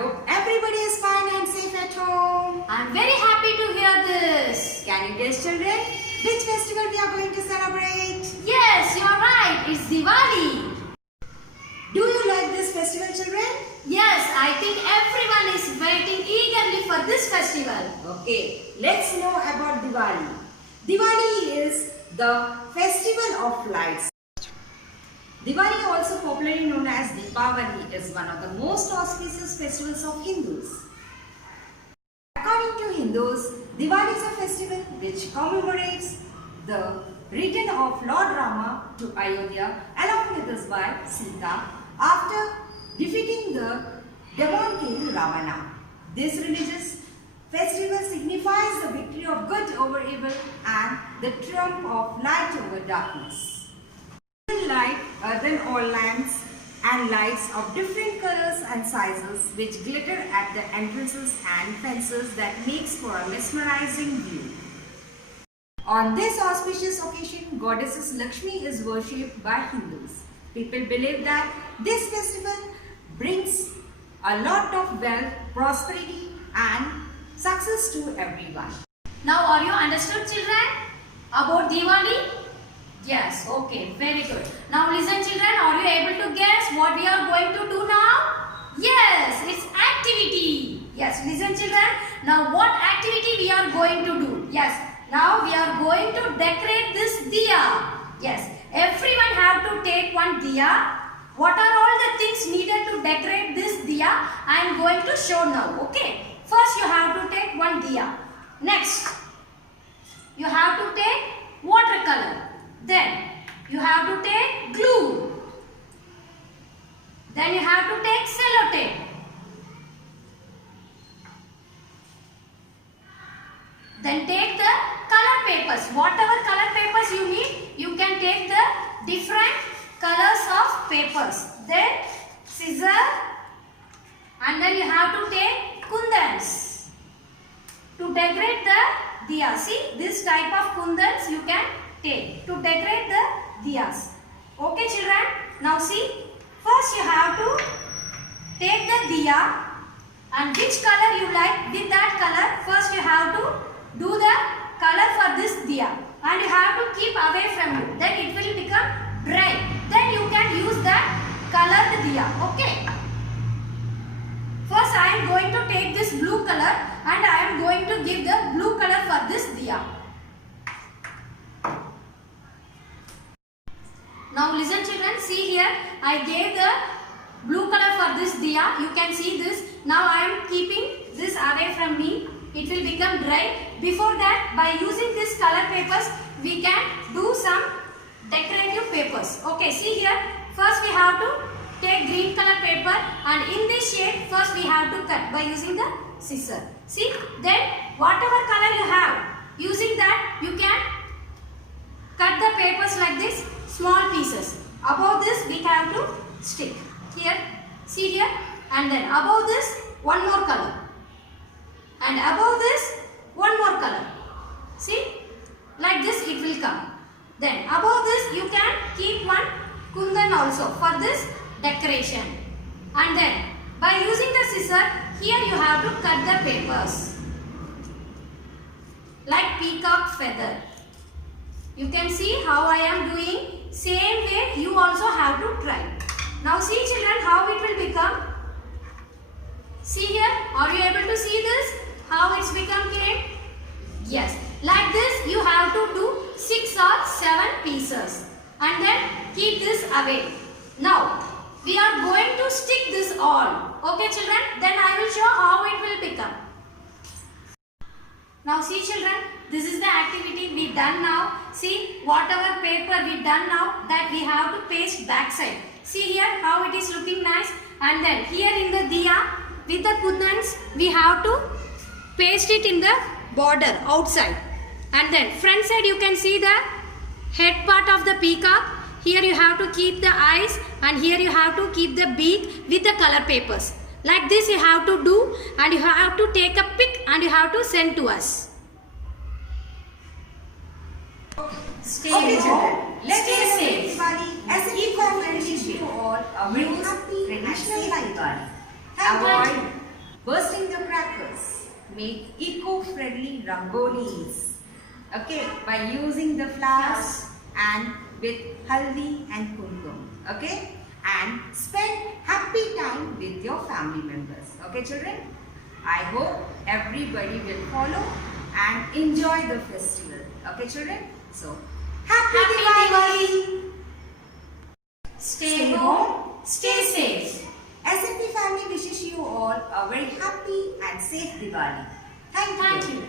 hope everybody is fine and safe at home. I'm very happy to hear this. Can you guess, children, which festival we are going to celebrate? Yes, you're right. It's Diwali. Do you like this festival, children? Yes, I think everyone is waiting eagerly for this festival. Okay, let's know about Diwali. Diwali is the festival of lights. Diwali, also popularly known as Deepavali, is one of the most auspicious festivals of Hindus. According to Hindus, Diwali is a festival which commemorates the return of Lord Rama to Ayodhya along with his wife Sita after defeating the demon king Ravana. This religious festival signifies the victory of good over evil and the triumph of light over darkness. Light earthen oil lamps and lights of different colors and sizes which glitter at the entrances and fences that makes for a mesmerizing view. On this auspicious occasion, goddess Lakshmi is worshipped by Hindus. People believe that this festival brings a lot of wealth, prosperity and success to everyone. Now, are you understood, children, about Diwali? Yes, okay, very good. Now listen, children, are you able to guess what we are going to do now? Yes, it's activity. Yes, listen, children. Now what activity we are going to do? Yes, now we are going to decorate this diya. Yes, everyone have to take one diya. What are all the things needed to decorate this diya? I am going to show now, okay? First you have to take one diya. Next, you have to take watercolor. Then you have to take glue. Then you have to take sellotape. Then take the color papers. Whatever color papers you need, you can take the different colors of papers. Then scissor, and then you have to take kundans to decorate the diya. See, this type of kundans you can take to decorate the diyas. Okay, children. Now see, first you have to take the diya and which color you like. With that color, first you have to do the color for this diya and you have to keep away from you. Then it will become dry. Then you can use that colored diya. Okay. First I am going to take this blue color and I am going to give the blue color for this diya. Now listen, children, see here, I gave the blue color for this diya. You can see this. Now I am keeping this away from me. It will become dry. Before that, by using this color papers, we can do some decorative papers. Okay, see here, first we have to take green color paper and in this shape, first we have to cut by using the scissor. See, then whatever color you have, using that you can cut the papers like this. Small pieces. Above this we have to stick. Here, see here, and then above this one more color, and above this one more color. See, like this it will come. Then above this you can keep one kundan also for this decoration. And then by using the scissor, here you have to cut the papers like peacock feather. You can see how I am doing. Same way you also have to try. Now see, children, how it will become. See here, are you able to see this? How it's become came? Yes, like this you have to do 6 or 7 pieces and then keep this away. Now we are going to stick this all. Okay, children, then I will show how it will become. Now see, children, this is the activity we done now. See, whatever paper we done now, that we have to paste back side. See here how it is looking nice. And then here in the diya with the kundans, we have to paste it in the border outside. And then front side you can see the head part of the peacock. Here you have to keep the eyes and here you have to keep the beak with the color papers. Like this you have to do and you have to take a pic and you have to send to us. Stay home, stay safe. Diwali as eco-friendly to all. A very happy traditional life. Avoid bursting the crackers, make eco-friendly rangolis, okay, by using the flowers and with haldi and kumkum, okay, and spend happy time with your family members, okay children. I hope everybody will follow and enjoy the festival, okay children. So happy Diwali! Stay home, stay safe. SMP family wishes you all a very happy and safe Diwali. Thank you. Thank you.